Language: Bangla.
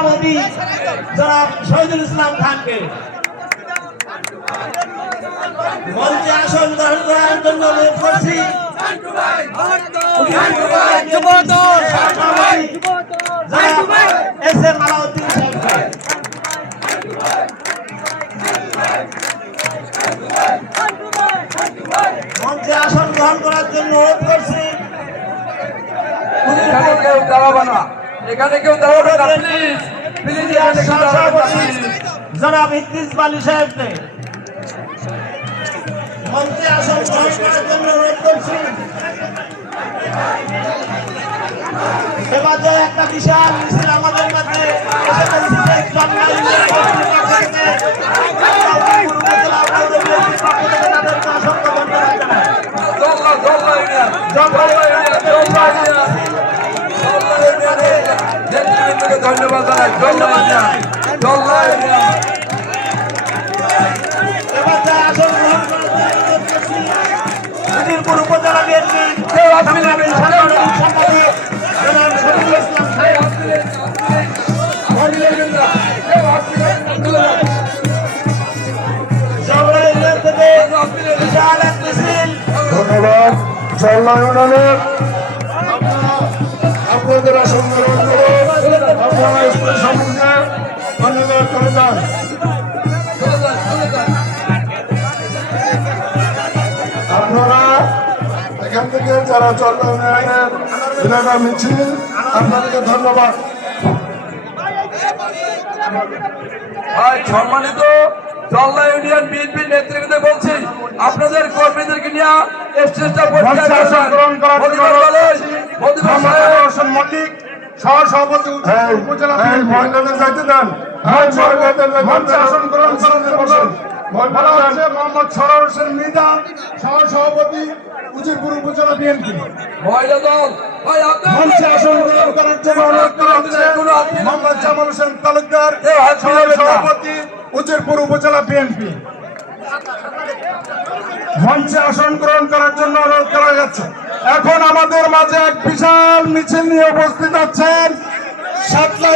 সভাপতি জনাব শহীদুল ইসলাম খানকে মঞ্চে আসন গ্রহণ করার জন্য অনুরোধ করছি। মঞ্চে আসন গ্রহণ করার জন্য অনুরোধ করছি। এখানে কেউ দাঁড়াবে না, এখানে কেউ দাঁড়াবে না, প্লিজ প্লিজ এখানে কেউ দাঁড়াবে না। জনাব ইদ্রিস বালী সাহেবকে মঞ্চে আসন গ্রহণ করার জন্য অনুরোধ করছি। এবার একটা বিশাল মিছিল আমাদের মধ্যে ধন্যবাদ জানাই। উজিরপুর উপজেলা বিএনপি ধন্যবাদ। জল্লা ইউনিয়নের আপনাদের আসন গ্রহণ করে আপনারা স্কুল সম্মুখে ধন্যবাদ করে যান। আপনারা এখান থেকে যারা জল্লা ইউনিয়নের এলাকা মিছিল আপনাদেরকে ধন্যবাদ। সম্মানিত জল্লা ইউনিয়ন বিএনপির নেতৃত্বে বলছি, আপনাদের কর্মীদেরকে নিয়ে স্টেজটা মল্লিক সহসভাপতি উপজেলা মহিলাদের যাইতে দেন। আসন গ্রহণ করেন মোহাম্মদ সরার হোসেন মৃদা সহসভাপতি উজিরপুর উপজেলা বিএনপি। মহিলা দল মঞ্চে আসন গ্রহণ করার জন্য অনুরোধ করা হচ্ছে মোহাম্মদ জামাল হোসেন তালুকদার সভাপতি উজিরপুর উপজেলা বিএনপি। মঞ্চে আসন গ্রহণ করার জন্য অনুরোধ করা যাচ্ছে। এখন আমাদের মাঝে এক বিশাল মিছিল নিয়ে উপস্থিত আছেন সাতলা